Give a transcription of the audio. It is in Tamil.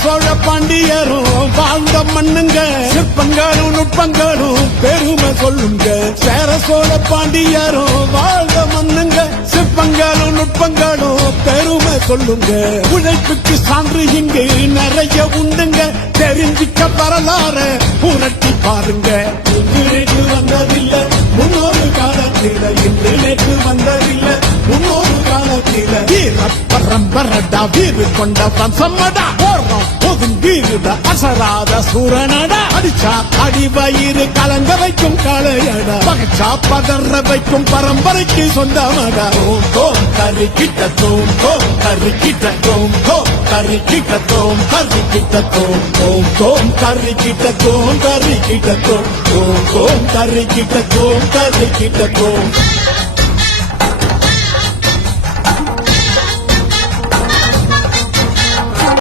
சோழ பாண்டியரும் வாழ்ந்த மண்ணுங்க சிற்பங்களும் நுட்பங்களும் பெருமை சொல்லுங்க சேர சோழ பாண்டியரும் வாழ்ந்த மண்ணுங்க சிற்பங்களும் நுட்பங்களும் பெருமை சொல்லுங்க உழைப்புக்கு சான்று இங்கு நிறைய உண்டுங்க தெரிஞ்சுக்க வரலாறு புரட்டி பாருங்க இன்று வந்ததில்லை முன்னோரு காலத்தில இன்று நேற்று வந்ததில்லை முன்னோரு காலத்தில வீர பரம்பரடா வீறு கொண்ட வம்சமடா போறோம் போதும் வீருட அசராத சூரனடா அடிச்சா அடி வயிறு கலங்க வைக்கும் காளையடா பகச்சா பதற வைக்கும் பரம்பரைக்கு சொந்தமடா ஓம் தோம் கறி கிட்ட தோம் தோம் கறி கிட்ட தோம் தோம் கறி கிட்ட தோம் கறி கிட்ட தோம் ஓம் தோம் கறி கிட்ட தோம் கறி கிட்ட தோம் ஓம் தோம் கறி கிட்ட தோம் கறி கிட்ட தோம்